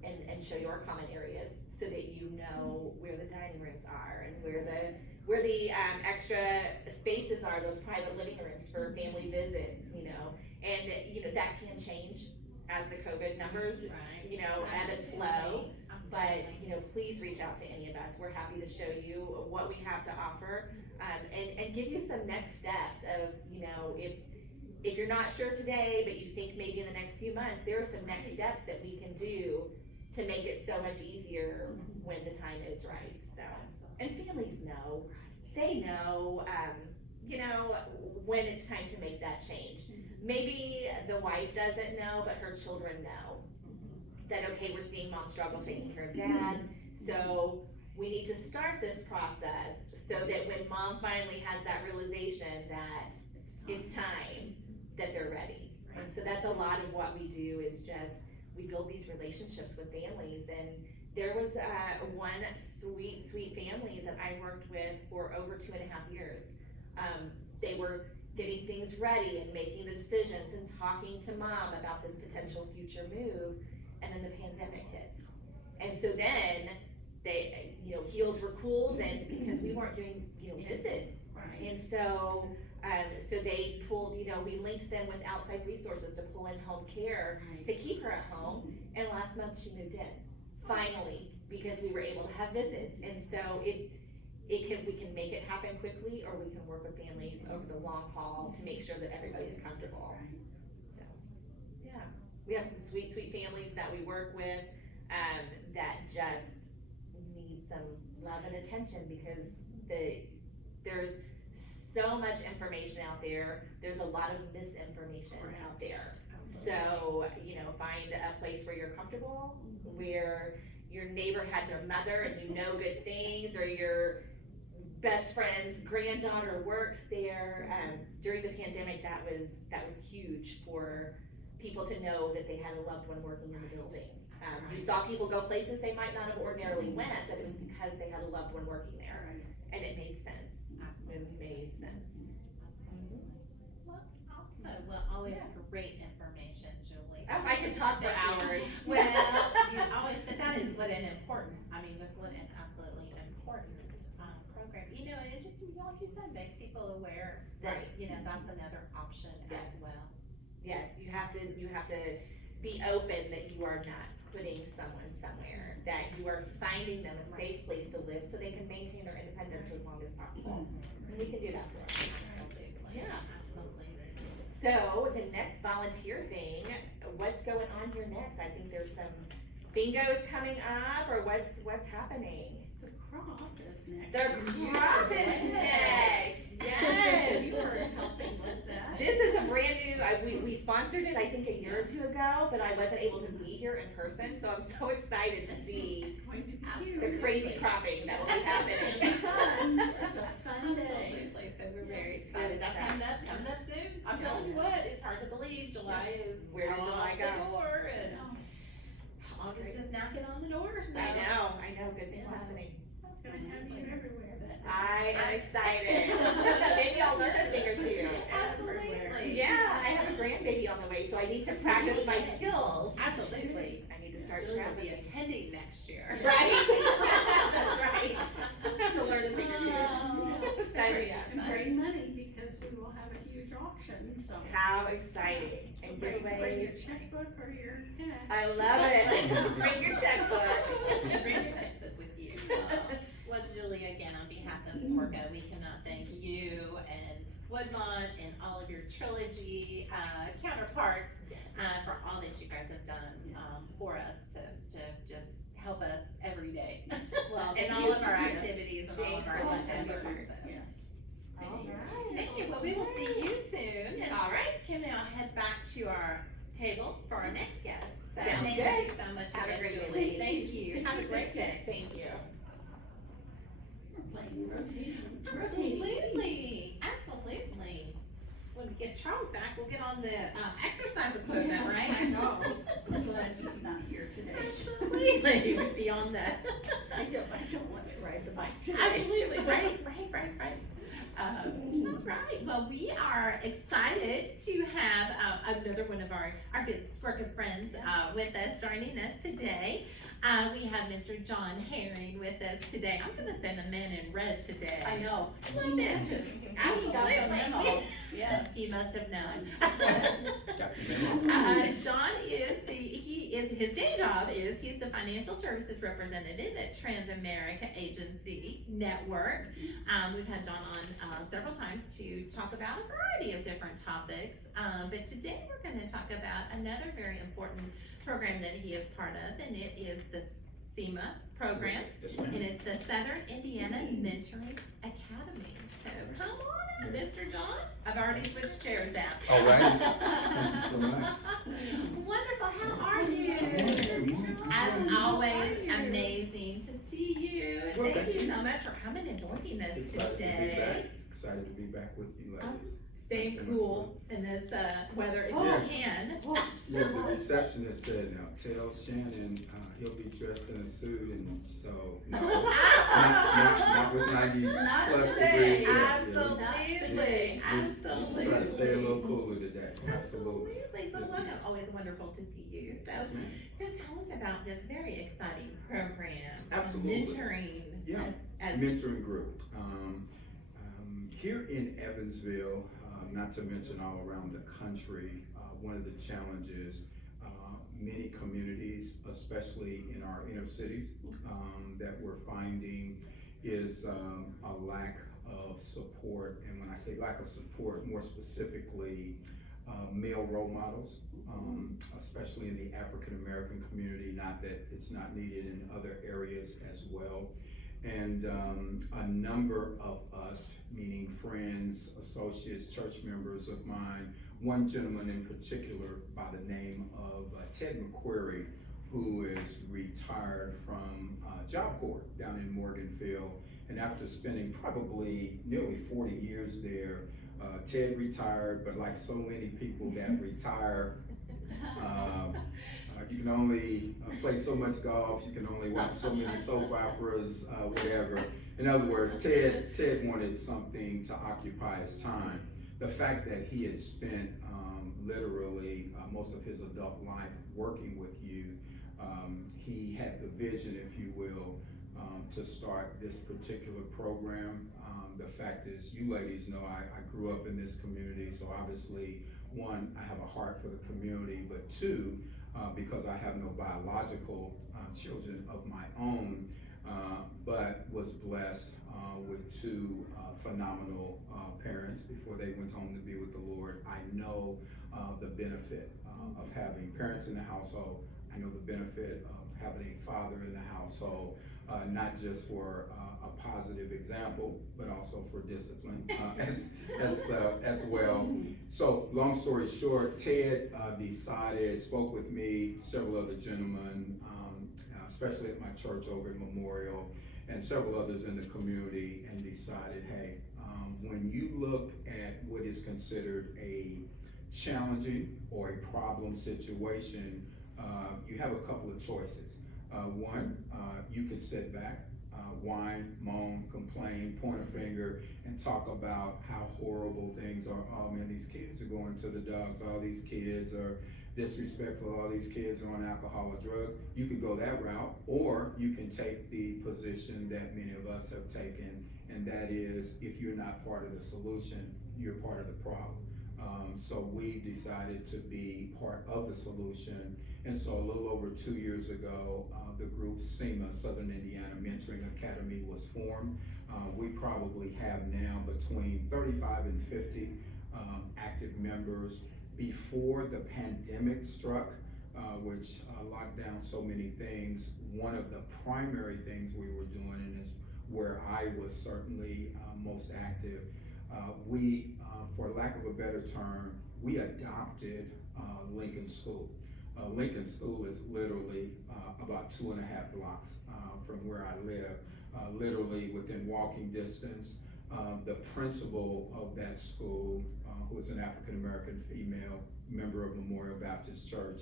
and show you our common areas, so that you know where the dining rooms are, and where the extra spaces are, those private living rooms for family visits, and that can change as the COVID numbers, Right. ebb and flow. Absolutely. But, please reach out to any of us. We're happy to show you what we have to offer, and give you some next steps of, if you're not sure today, but you think maybe in the next few months, there are some next steps that we can do to make it so much easier when the time is right, so. And families know, they know, when it's time to make that change. Maybe the wife doesn't know, but her children know that, okay, we're seeing mom struggle taking care of dad, so we need to start this process so that when mom finally has that realization that it's time, that they're ready. And so that's a lot of what we do, is just, we build these relationships with families. And there was one sweet family that I worked with for over 2.5 years. They were getting things ready and making the decisions and talking to mom about this potential future move, and then the pandemic hit. And so then they, heels were cool then because we weren't doing, visits. Right. And so, so they pulled, we linked them with outside resources to pull in home care to keep her at home. And last month she moved in, finally, because we were able to have visits. And so we can make it happen quickly, or we can work with families over the long haul to make sure that everybody's comfortable. So, yeah, we have some sweet, sweet families that we work with, that just need some love and attention because there's so much information out there. There's a lot of misinformation out there. So, find a place where you're comfortable, where your neighbor had their mother and you know good things, or your best friend's granddaughter works there. During the pandemic, that was huge for people to know that they had a loved one working in the building. You saw people go places they might not have ordinarily went, but it was because they had a loved one working there, and it made sense. Absolutely made sense. Absolutely. Well, that's awesome. Well, always great information, Julie. Oh, I could talk for hours. Well, you always, but that is what an important, just what an absolutely important program. And just like you said, make people aware that that's another option as well. Yes, you have to be open that you are not putting someone somewhere, that you are finding them a safe place to live so they can maintain their independence as long as possible. And we can do that for them. Absolutely. Yeah. Absolutely. So the next volunteer thing, what's going on here next? I think there's some bingos coming up, or what's happening? The crop is next. The crop is next. Yes. You were helping with that. This is a brand new, we sponsored it, I think, a year or two ago, but I wasn't able to be here in person, so I'm so excited to see Going to be the crazy cropping that will be happening. It's a fun day. Absolutely. So we're very Yes. excited. That's coming up soon. I'm telling you what, it's hard to believe. July is Where did July go? the door, and August is knocking on the door. So I know, good things Yes. happening. It's gonna have you everywhere that. I am excited. Maybe I'll learn a thing or two. Absolutely. Yeah, I have a grandbaby on the way, so I need to practice my skills. Absolutely. I need to start Julie will be traveling. attending next year. Right? That's right. I have to learn a thing or two. So, yes. And bring money because we will have a huge auction, so. How exciting. And Bring your giveaways. checkbook or your cash. I love it. Bring your checkbook. Bring your checkbook with you. Well, Julie, again, on behalf of SWRCA, we cannot thank you and Woodmont and all of your Trilogy counterparts for all that you guys have done for us to just help us every day. Well, in thank all you. of our activities and all of our Thanks for endeavors. listening. So. Yes. All right. Thank you. Well, we will see you soon. And All right. Kim and I'll head back to our table for our next guest. So Sounds thank good. you so much Have a again, great Julie. day. Thank you. Have a great day. Thank you. We're playing rotating. Absolutely. Absolutely. When we get Charles back, we'll get on the exercise equipment, right? No, I'm glad he's not here today. Absolutely. We'd be on the. I don't want to ride the bike today. Absolutely. Right. All right. Well, we are excited to have another one of our good SWRCA friends with us, joining us today. We have Mr. John Herring with us today. I'm going to say the man in red today. I know. Love it. Absolutely. Yes. He must have known. Got the memo. John his day job is he's the financial services representative at Transamerica Agency Network. We've had John on several times to talk about a variety of different topics, but today we're going to talk about another very important program that he is part of, and it is the SEMA program, Yes, ma'am. and it's the Southern Indiana Mentoring Academy. So come on up, Mr. John. I've already switched chairs out. All right. Thank you so much. Wonderful. How are you? Good morning. As always, amazing to see you. And Well, thank you so much for coming and joining us Excited to be today. back. Excited to be back with you ladies. Staying That's so much cool in this weather if Yeah. you can. Yeah, the receptionist said, now tell Shannon he'll be dressed in a suit, and so no, not with 90 Not plus today. degrees. Yeah, Absolutely, absolutely. Try to stay a little cooler today, absolutely. Absolutely, but Yes, welcome, ma'am. always wonderful to see you. So, Yes, ma'am. so tell us about this very exciting program. Absolutely. Mentoring. Yeah. As Mentoring group. Here in Evansville, not to mention all around the country, one of the challenges many communities, especially in our inner cities, that we're finding is a lack of support. And when I say lack of support, more specifically, male role models, especially in the African American community, not that it's not needed in other areas as well. And a number of us, meaning friends, associates, church members of mine, one gentleman in particular by the name of Ted McQuarrie, who is retired from Job Corps down in Morganfield. And after spending probably nearly 40 years there, Ted retired, but like so many people that retire, you can only play so much golf, you can only watch so many soap operas, whatever. In other words, Ted wanted something to occupy his time. The fact that he had spent literally most of his adult life working with youth, he had the vision, if you will, to start this particular program. The fact is, you ladies know I grew up in this community, so obviously, one, I have a heart for the community, but two, because I have no biological children of my own, but was blessed with two phenomenal parents before they went home to be with the Lord. I know the benefit of having parents in the household. I know the benefit of having a father in the household, not just for a positive example, but also for discipline as well. So long story short, Ted spoke with me, several other gentlemen, especially at my church over at Memorial, and several others in the community, and decided, hey, when you look at what is considered a challenging or a problem situation, you have a couple of choices. One, you can sit back, whine, moan, complain, point a finger, and talk about how horrible things are. Oh man, these kids are going to the dogs. All these kids are disrespectful. All these kids are on alcohol or drugs. You could go that route, or you can take the position that many of us have taken, and that is, if you're not part of the solution, you're part of the problem. So we decided to be part of the solution. And so a little over 2 years ago, the group SEMA, Southern Indiana Mentoring Academy, was formed. We probably have now between 35 and 50 active members. Before the pandemic struck, which locked down so many things, one of the primary things we were doing, and is where I was certainly most active, we, for lack of a better term, we adopted Lincoln School. Lincoln School is literally about 2.5 blocks from where I live, literally within walking distance. The principal of that school, who is an African American female member of Memorial Baptist Church,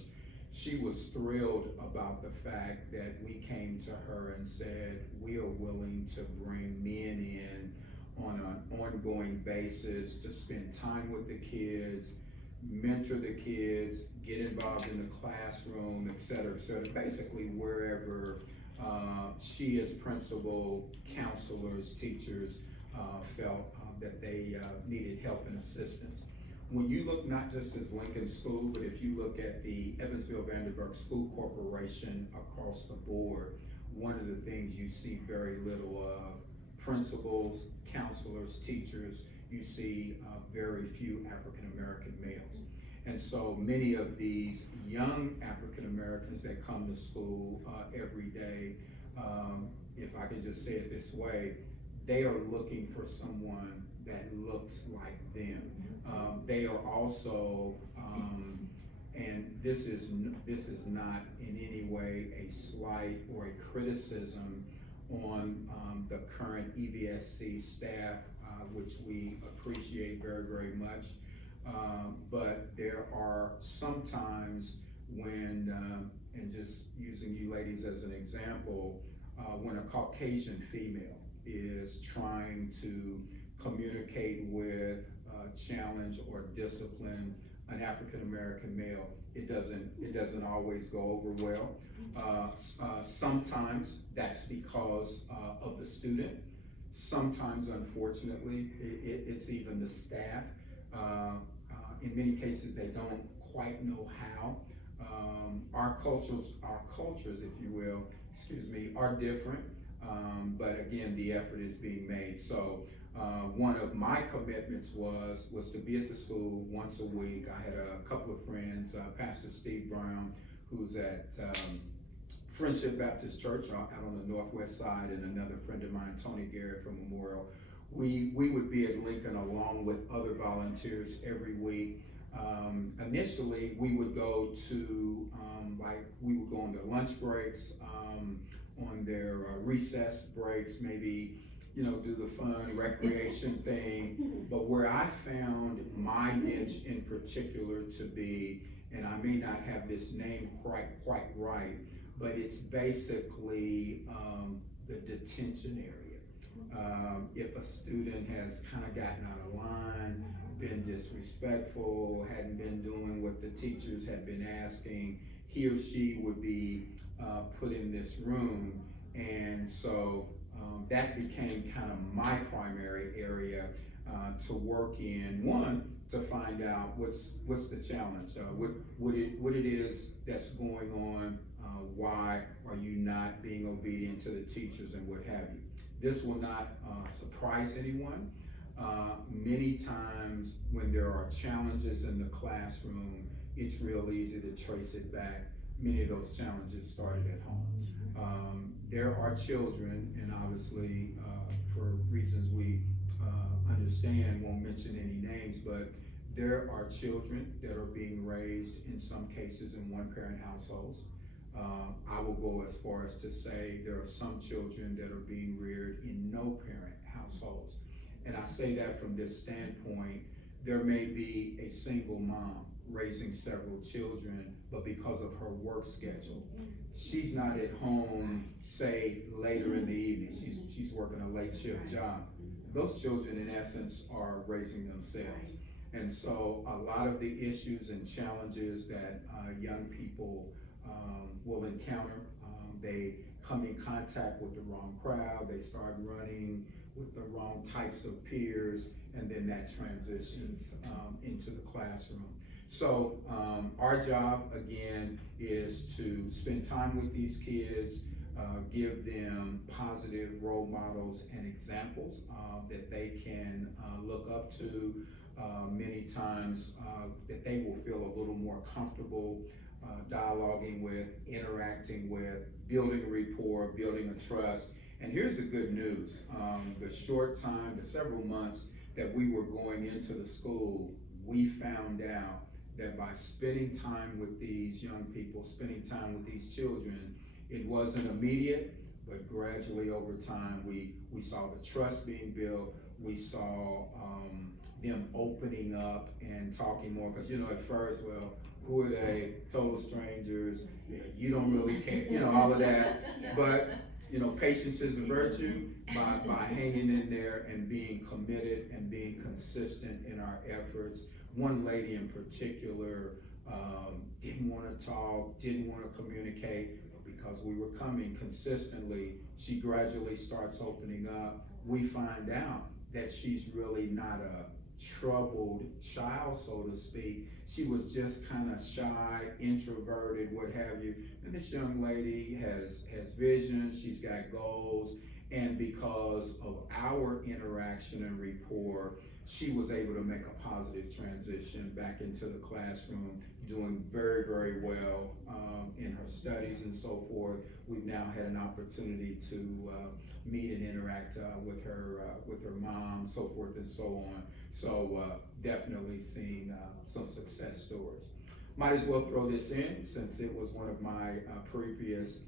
she was thrilled about the fact that we came to her and said, we are willing to bring men in on an ongoing basis to spend time with the kids, mentor the kids, get involved in the classroom, et cetera, basically wherever she as principal, counselors, teachers felt that they needed help and assistance. When you look not just as Lincoln School, but if you look at the Evansville-Vanderburgh School Corporation across the board, one of the things you see very little of, principals, counselors, teachers, you see very few African American males. And so many of these young African Americans that come to school every day, if I can just say it this way, they are looking for someone that looks like them. They are also, and this is not in any way a slight or a criticism on the current EVSC staff, which we appreciate very, very much. But there are sometimes when, and just using you ladies as an example, when a Caucasian female is trying to communicate with, challenge or discipline an African American male. It doesn't always go over well. Sometimes that's because of the student. Sometimes, unfortunately, it's even the staff. In many cases, they don't quite know how. Our cultures, if you will, are different. But again, the effort is being made. So one of my commitments was to be at the school once a week. I had a couple of friends, Pastor Steve Brown, who's at Friendship Baptist Church out on the northwest side, and another friend of mine, Tony Garrett from Memorial. We would be at Lincoln along with other volunteers every week. Initially, we would go to, we would go on their lunch breaks, on their recess breaks, maybe, do the fun recreation thing. But where I found my niche in particular to be, and I may not have this name quite right, but it's basically the detention area. If a student has kind of gotten out of line, been disrespectful, hadn't been doing what the teachers had been asking, he or she would be put in this room. And so that became kind of my primary area to work in. One, to find out what's the challenge, what it is that's going on, why are you not being obedient to the teachers and what have you. This will not surprise anyone. Many times when there are challenges in the classroom, it's real easy to trace it back. Many of those challenges started at home. There are children, and obviously for reasons we understand, won't mention any names, but there are children that are being raised in some cases in one-parent households. I will go as far as to say there are some children that are being reared in no-parent households. And I say that from this standpoint, there may be a single mom raising several children, but because of her work schedule, she's not at home, say, later in the evening. She's working a late shift job. Those children, in essence, are raising themselves. And so a lot of the issues and challenges that young people will encounter, they come in contact with the wrong crowd, they start running with the wrong types of peers, and then that transitions into the classroom. So our job, again, is to spend time with these kids, give them positive role models and examples that they can look up to. Many times that they will feel a little more comfortable dialoguing with, interacting with, building a rapport, building a trust. And here's the good news. The short time, the several months that we were going into the school, we found out that by spending time with these young people, spending time with these children, it wasn't immediate, but gradually over time, we saw the trust being built. We saw them opening up and talking more, because at first, well, who are they? Total strangers. Yeah, you don't really care, all of that. But patience is a virtue. By hanging in there and being committed and being consistent in our efforts. One lady in particular didn't want to talk, didn't want to communicate, but because we were coming consistently, she gradually starts opening up. We find out that she's really not a troubled child, so to speak. She was just kind of shy, introverted, what have you. And this young lady has vision, she's got goals, and because of our interaction and rapport, she was able to make a positive transition back into the classroom, doing very, very well in her studies and so forth. We've now had an opportunity to meet and interact with her mom, so forth and so on. So definitely seeing some success stories. Might as well throw this in since it was one of my previous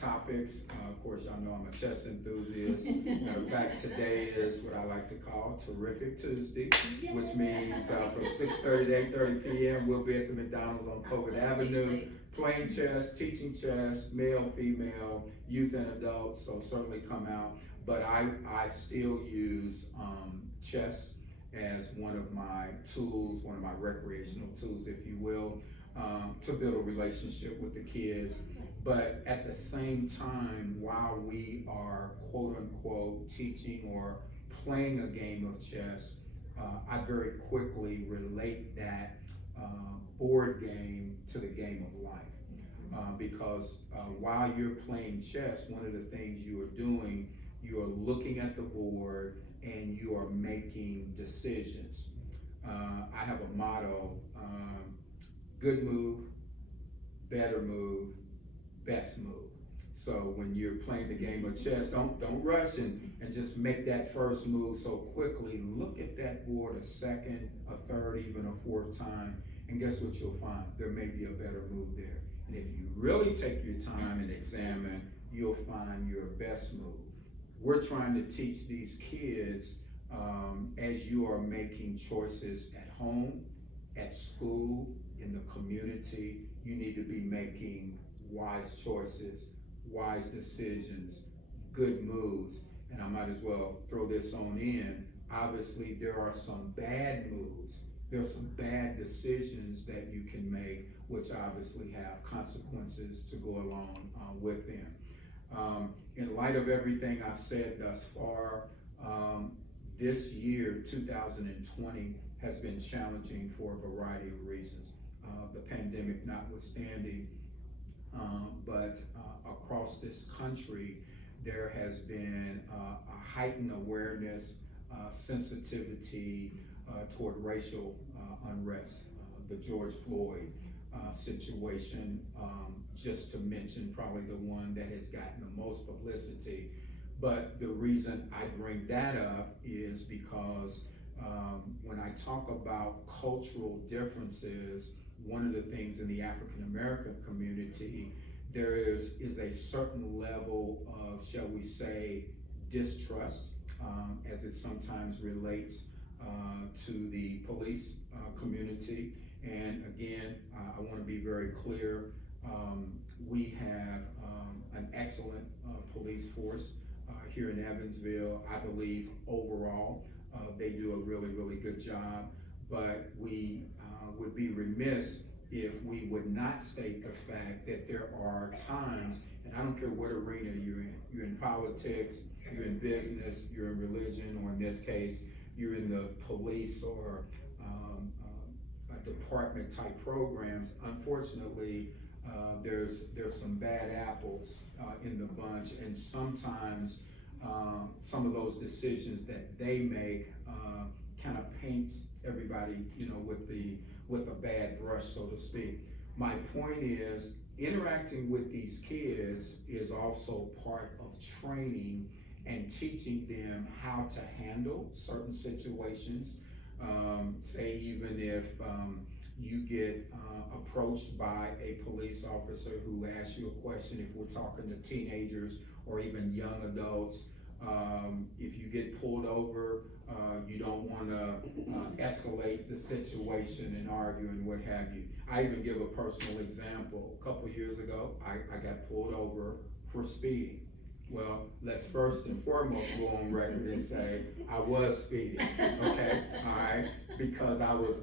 topics. Of course, y'all know I'm a chess enthusiast. Matter of fact, today is what I like to call Terrific Tuesday, which means from 6:30 to 8:30 p.m. we'll be at the McDonald's on Covert Avenue, playing chess, teaching chess, male, female, youth, and adults. So certainly come out. but I still use chess as one of my tools, one of my recreational tools, if you will, to build a relationship with the kids. But at the same time, while we are quote unquote teaching or playing a game of chess, I very quickly relate that board game to the game of life. Because while you're playing chess, one of the things you are doing, you are looking at the board and you are making decisions. I have a motto, good move, better move, best move. So when you're playing the game of chess, don't rush and just make that first move so quickly. Look at that board a second, a third, even a fourth time, and guess what you'll find? There may be a better move there. And if you really take your time and examine, you'll find your best move. We're trying to teach these kids as you are making choices at home, at school, in the community, you need to be making wise choices, wise decisions, good moves. And I might as well throw this on in. Obviously, there are some bad moves. There are some bad decisions that you can make, which obviously have consequences to go along with them. In light of everything I've said thus far, this year, 2020, has been challenging for a variety of reasons. The pandemic notwithstanding, but across this country, there has been a heightened awareness, sensitivity toward racial unrest. The George Floyd situation, just to mention probably the one that has gotten the most publicity. But the reason I bring that up is because when I talk about cultural differences, one of the things in the African American community, there is a certain level of, shall we say, distrust, as it sometimes relates to the police community. And again, I want to be very clear, we have an excellent police force here in Evansville. I believe overall they do a really, really good job, but we would be remiss if we would not state the fact that there are times, and I don't care what arena you're in politics, you're in business, you're in religion, or in this case, you're in the police or department type programs. Unfortunately, there's some bad apples in the bunch, and sometimes some of those decisions that they make kind of paints everybody, with a bad brush, so to speak. My point is, interacting with these kids is also part of training and teaching them how to handle certain situations. Say even if you get approached by a police officer who asks you a question, if we're talking to teenagers or even young adults, if you get pulled over, you don't want to escalate the situation and argue and what have you. I even give a personal example. A couple years ago, I got pulled over for speeding. Well, let's first and foremost go on record and say I was speeding, okay? All right, because I was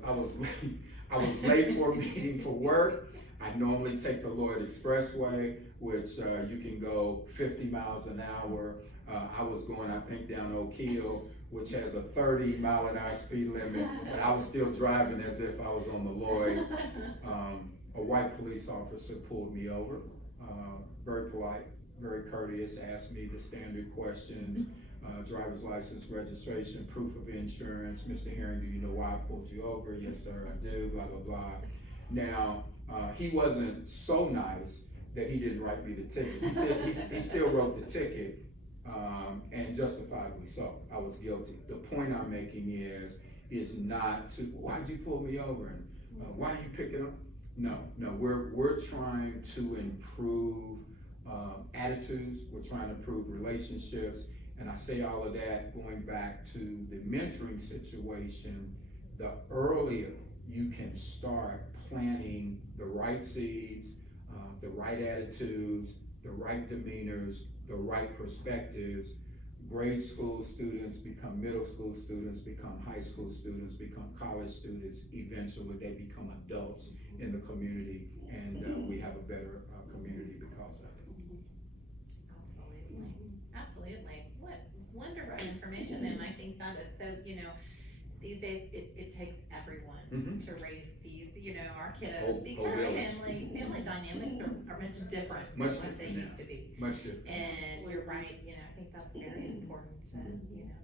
late for a meeting for work. I normally take the Lloyd Expressway, which you can go 50 miles an hour. I was going, I think, down Oak Hill, which has a 30-mile-an-hour speed limit, but I was still driving as if I was on the Lloyd. A white police officer pulled me over, very polite, very courteous, asked me the standard questions, driver's license, registration, proof of insurance. Mr. Herring, do you know why I pulled you over? Yes, sir, I do, blah, blah, blah. Now, he wasn't so nice that he didn't write me the ticket. He said he still wrote the ticket, and justifiably so. I was guilty. The point I'm making is not to, why'd you pull me over? And why are you picking up? No, we're trying to improve attitudes. We're trying to improve relationships. And I say all of that going back to the mentoring situation. The earlier you can start planting the right seeds, the right attitudes, the right demeanors, the right perspectives, grade school students become middle school students, become high school students, become college students. Eventually, they become adults in the community, and we have a better community because of it. Absolutely. What wonderful information, and I think that is so, these days, it takes everyone to raise these, our kiddos, because family dynamics are much different than Much what they different used to be. Much different. And you're right, I think that's very important to,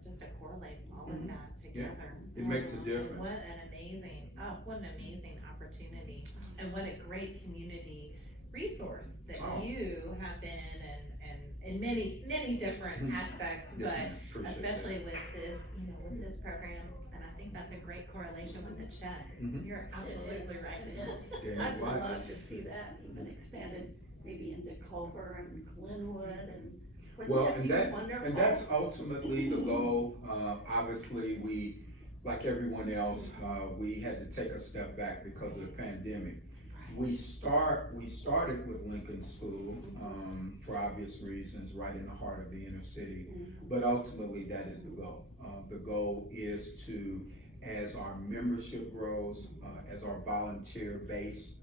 just to correlate all of that together. It makes a difference. What an amazing opportunity, and what a great community resource that you have been in many, many different aspects, Yes, but ma'am. Appreciate especially with this, with this program, and I think that's a great correlation with the chess. You're absolutely right. It is. Yeah, I'd you're right. love to see that even expanded, maybe into Culver and Glenwood and. Well, wouldn't that be wonderful? and that's ultimately the goal. Obviously, we, like everyone else, we had to take a step back because of the pandemic. We started with Lincoln School for obvious reasons, right in the heart of the inner city. But ultimately, that is the goal. The goal is to, as our membership grows, as our volunteer base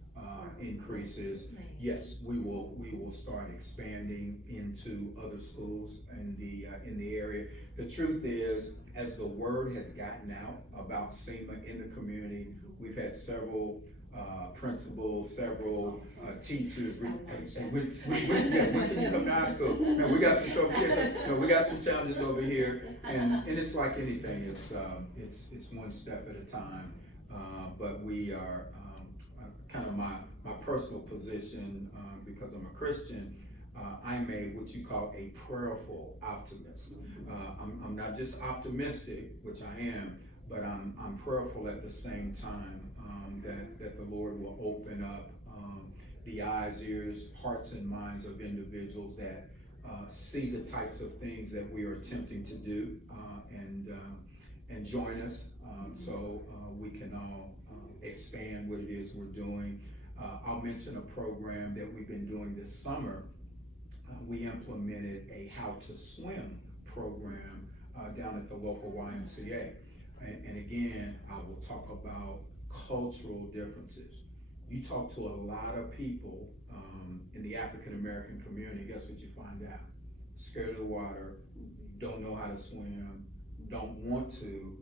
increases, yes, we will start expanding into other schools in the area. The truth is, as the word has gotten out about SEMA in the community, we've had several principals, several teachers. When can you come to our school? Man, we got some trouble kids. We got some challenges over here, and it's like anything. It's one step at a time. But we are kind of my personal position, because I'm a Christian. I'm what you call a prayerful optimist. I'm not just optimistic, which I am, but I'm prayerful at the same time, that the Lord will open up the eyes, ears, hearts, and minds of individuals that see the types of things that we are attempting to do, and join us, so we can all expand what it is we're doing. I'll mention a program that we've been doing this summer. We implemented a How to Swim program down at the local YMCA. And again, I will talk about cultural differences. You talk to a lot of people in the African American community, guess what you find out? Scared of the water, don't know how to swim, don't want to,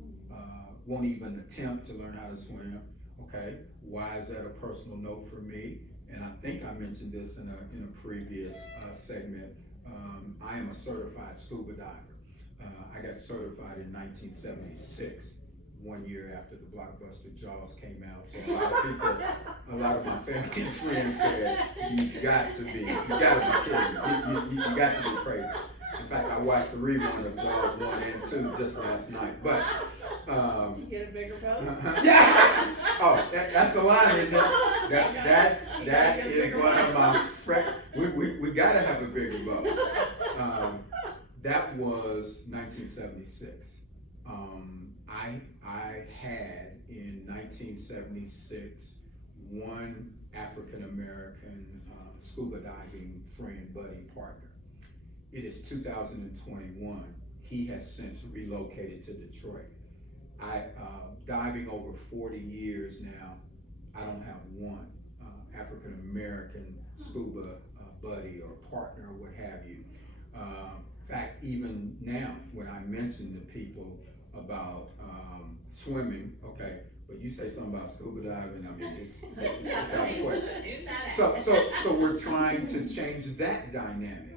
won't even attempt to learn how to swim. Okay, why is that a personal note for me? And I think I mentioned this in a previous segment. I am a certified scuba diver. I got certified in 1976, 1 year after the blockbuster Jaws came out. So a lot of my family and friends said, you got to be kidding me. You got to be crazy. In fact, I watched the rerun of Jaws 1 and 2 just last night. But did you get a bigger boat? yeah. Oh, that's the line, isn't it? That is one of my we gotta have a bigger boat. That was 1976. I had in 1976 one African American scuba diving friend, buddy, partner. It is 2021. He has since relocated to Detroit. Diving over 40 years now, I don't have one African American scuba buddy or partner or what have you. In fact, even now, when I mention to people about swimming, okay, but you say something about scuba diving, I mean, it's out of question. So we're trying to change that dynamic.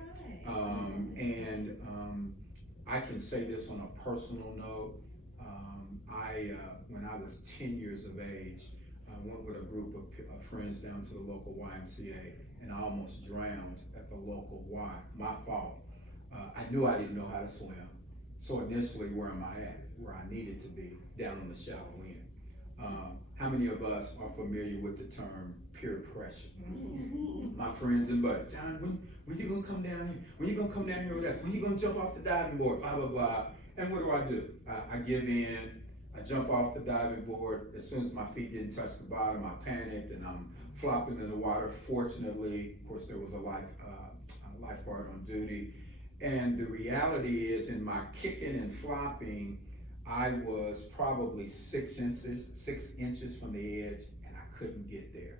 I can say this on a personal note. When I was 10 years of age, I went with a group of friends down to the local YMCA, and I almost drowned at the local Y. My fault. I knew I didn't know how to swim. So initially, where am I at? Where I needed to be, down on the shallow end. How many of us are familiar with the term peer pressure? My friends and buddies, John, when you gonna come down here? When you gonna come down here with us? When you gonna jump off the diving board? Blah, blah, blah. And what do? I give in. I jump off the diving board. As soon as my feet didn't touch the bottom, I panicked and I'm flopping in the water. Fortunately, of course, there was a lifeguard on duty. And the reality is, in my kicking and flopping, I was probably 6 inches from the edge, and I couldn't get there.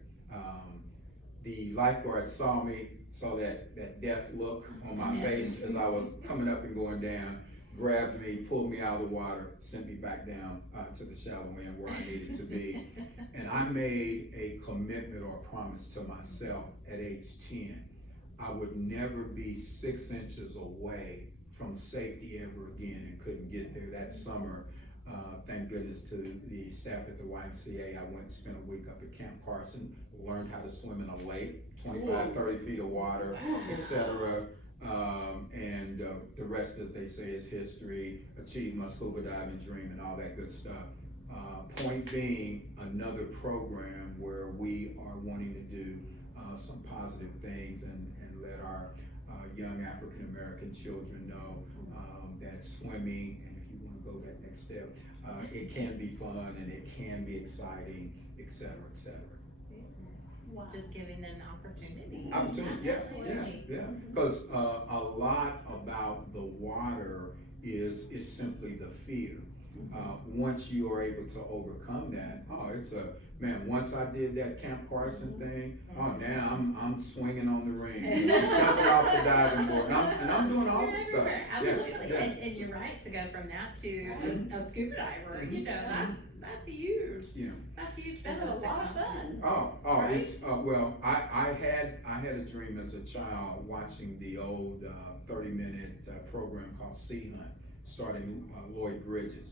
The lifeguard saw me, saw that death look on my face as I was coming up and going down, grabbed me, pulled me out of the water, sent me back down to the shallow end where I needed to be. And I made a commitment or a promise to myself at age 10. I would never be 6 inches away from safety ever again, and couldn't get there. That summer, thank goodness to the staff at the YMCA, I went and spent a week up at Camp Carson, learned how to swim in a lake, 25, 30 feet of water, etc. And the rest, as they say, is history. Achieved my scuba diving dream and all that good stuff. Point being, another program where we are wanting to do some positive things and let our young African American children know that swimming, and if you want to go that next step, it can be fun and it can be exciting, etc., etc. Wow. Just giving them the opportunity. Opportunity, yeah, Absolutely. yeah. Because a lot about the water is simply the fear. Once you are able to overcome that, once I did that Camp Carson thing, now I'm swinging on the ring, I'm jumping off the diving board, and I'm doing all the stuff. Absolutely, Yeah. And you're right to go from that to a scuba diver. You know, that's huge. Yeah. That's huge. And a lot of fun. Right. It's well, I had a dream as a child watching the old 30-minute program called Sea Hunt, starting Lloyd Bridges,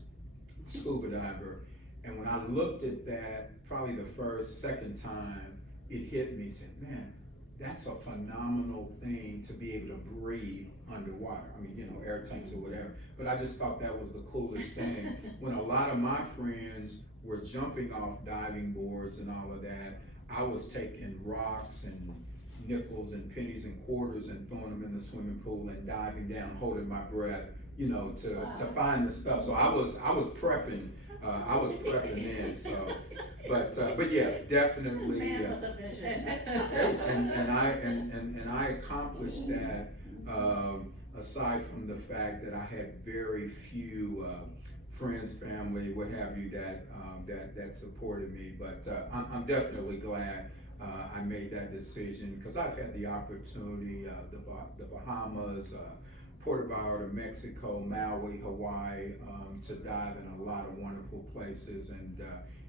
scuba diver. And when I looked at that, probably the second time, it hit me, said, man, that's a phenomenal thing to be able to breathe underwater. I mean, air tanks or whatever. But I just thought that was the coolest thing. When a lot of my friends were jumping off diving boards and all of that, I was taking rocks and nickels and pennies and quarters and throwing them in the swimming pool and diving down, holding my breath, to find the stuff. So I was prepping. I was prepping then. So, but yeah, definitely. Man with a vision. and I accomplished that. Aside from the fact that I had very few friends, family, what have you, that supported me, but I'm definitely glad I made that decision, because I've had the opportunity, the Bahamas, Puerto Vallarta, Mexico, Maui, Hawaii, to dive in a lot of wonderful places, and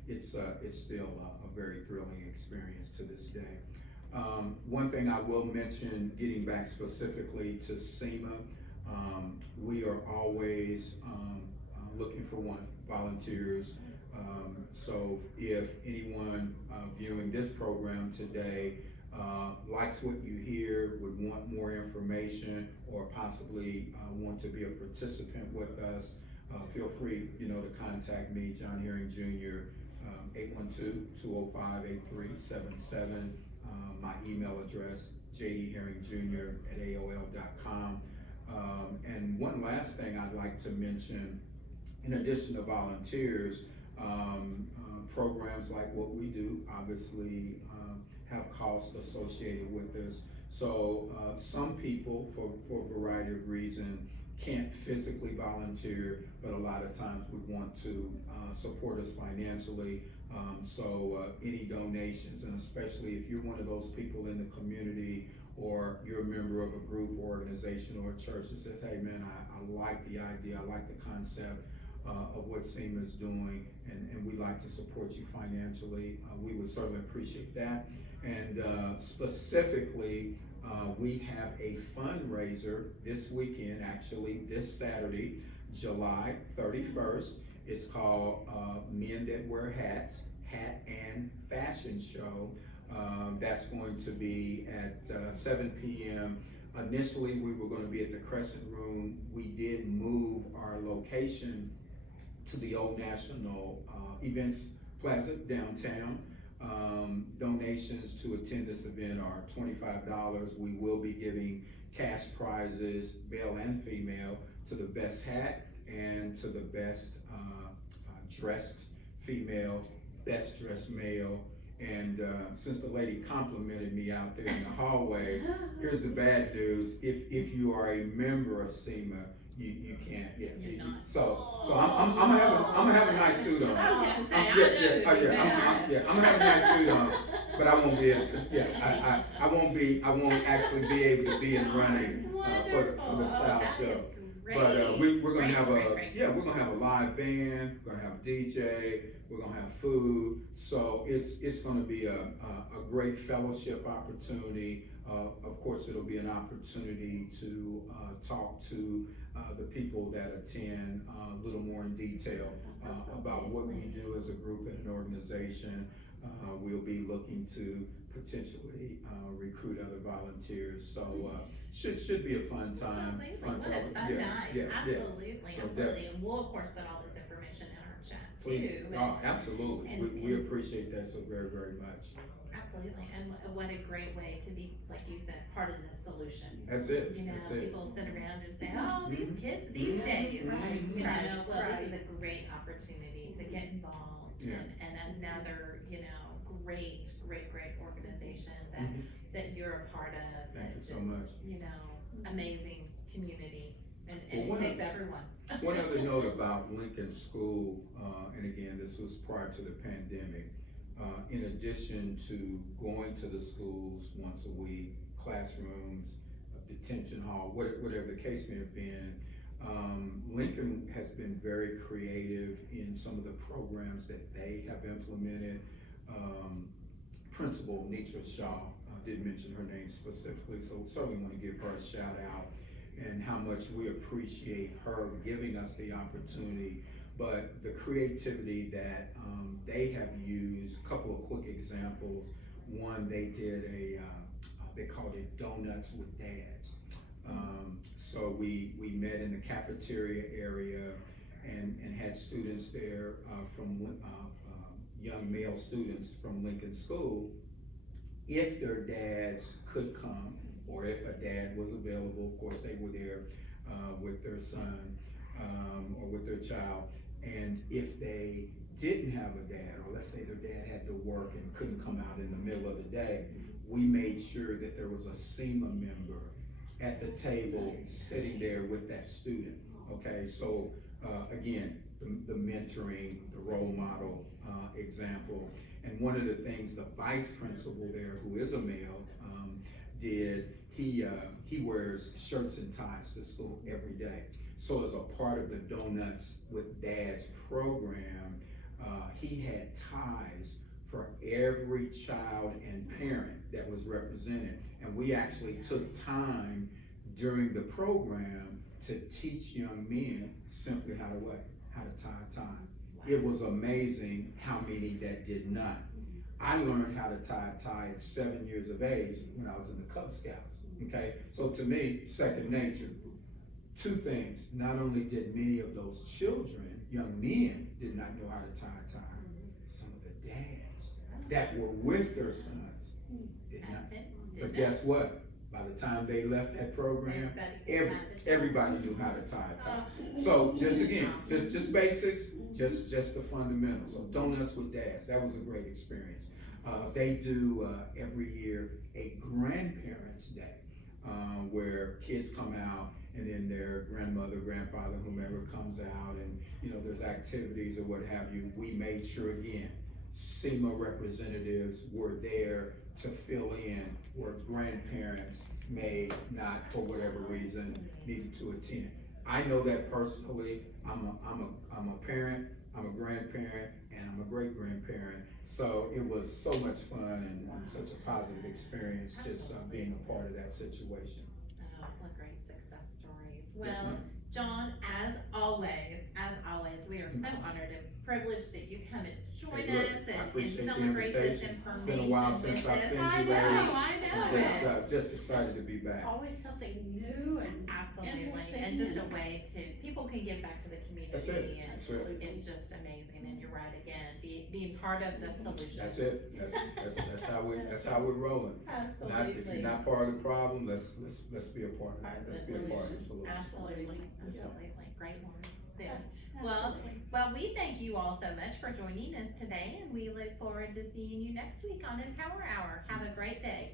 it's still a very thrilling experience to this day. One thing I will mention, getting back specifically to SEMA, we are always looking for volunteers. So if anyone viewing this program today likes what you hear, would want more information, or possibly want to be a participant with us, feel free, to contact me, John Herring Jr., 812-205-8377. My email address, jdherringjr@aol.com. And one last thing I'd like to mention, in addition to volunteers, programs like what we do obviously have costs associated with this. So some people, for a variety of reasons, can't physically volunteer, but a lot of times would want to support us financially. So any donations, and especially if you're one of those people in the community, or you're a member of a group, organization, or a church that says, hey man, I like the idea, I like the concept of what SEMA is doing, and we'd like to support you financially, we would certainly appreciate that. And specifically, we have a fundraiser this weekend, actually this Saturday, July 31st. It's called Men That Wear Hats, Hat and Fashion Show. That's going to be at 7 p.m. Initially, we were going to be at the Crescent Room. We did move our location to the Old National Events Plaza downtown. Donations to attend this event are $25. We will be giving cash prizes, male and female, to the best hat and to the best dressed female, best dressed male, And since the lady complimented me out there in the hallway, here's the bad news: if you are a member of SEMA, you can't. Yeah, You're not. So I'm gonna have a nice suit on. I was gonna say, Yeah, I know yeah, who you I'm gonna have a nice suit on, but I won't be able to. Yeah, I won't actually be able to be in running for the style show. But we're gonna have we're gonna have a live band. We're gonna have a DJ. We're gonna have food. So it's gonna be a great fellowship opportunity. Of course, it'll be an opportunity to talk to the people that attend a little more in detail about what we do as a group and an organization. We'll be looking to potentially recruit other volunteers. So should be a fun time. Absolutely. What a fun night. Absolutely. So Absolutely. And we'll of course put all this information in our chat Please. too. Absolutely. We appreciate that so very, very much. Absolutely. And what a great way to be, like you said, part of the solution. That's it. You know, That's it. people sit around and say, "Oh, these kids these days." Right, You right, know, well, right. this is a great opportunity to get involved, Yeah. and another, great organization that Mhm. that you're a part of. Thank you that so just, much. Amazing community, and Well, it takes everyone. One other note about Lincoln School, and again, this was prior to the pandemic. In addition to going to the schools once a week, classrooms, detention hall, whatever the case may have been, Lincoln has been very creative in some of the programs that they have implemented. Principal Nitra Shaw, did mention her name specifically, so certainly want to give her a shout out and how much we appreciate her giving us the opportunity. But the creativity that they have used, a couple of quick examples. One, they did they called it Donuts with Dads. So we met in the cafeteria area and had students there from young male students from Lincoln School. If their dads could come, or if a dad was available, of course they were there with their son or with their child. And if they didn't have a dad, or let's say their dad had to work and couldn't come out in the middle of the day, we made sure that there was a SEMA member at the table sitting there with that student. Okay, so again, the mentoring, the role model example. And one of the things the vice principal there, who is a male, did, he wears shirts and ties to school every day. So as a part of the Donuts with Dads program, he had ties for every child and parent that was represented. And we actually took time during the program to teach young men simply how to tie a tie. It was amazing how many that did not. I learned how to tie a tie at 7 years of age when I was in the Cub Scouts, okay? So to me, second nature. Two things: not only did many of those children, young men, did not know how to tie a tie, some of the dads that were with their sons did not. But guess what? By the time they left that program, everybody knew how to tie a tie. So just again, just basics, just the fundamentals. So Donuts with Dads, that was a great experience. They do every year a Grandparents' Day, where kids come out and then their grandmother, grandfather, whomever comes out, and there's activities or what have you. We made sure again, SEMA representatives were there to fill in where grandparents may not, for whatever reason, needed to attend. I know that personally. I'm a parent, I'm a grandparent, and I'm a great grandparent. So it was so much fun and such a positive experience just being a part of that situation. Oh, what great success stories. Yes, Well, ma'am. John, as always, we are so honored and privileged that you come and join Hey, look, us I and appreciate the celebrate this invitation. information It's been a while with since I've us. seen you I know ladies. it. Just excited to be back. Always something new and Absolutely, interesting. and just a way to, people can give back to the community. That's it. And That's it. it's just amazing, and you're right again, being part of the solution. That's it. That's how we're rolling. Not, if you're Absolutely. not part of the problem, let's be a part of it. Let's be a part of the solution. Absolutely, Yes, sir. absolutely, great words. Yes. Well, Absolutely. Well, we thank you all so much for joining us today, and we look forward to seeing you next week on Empower Hour. Have a great day.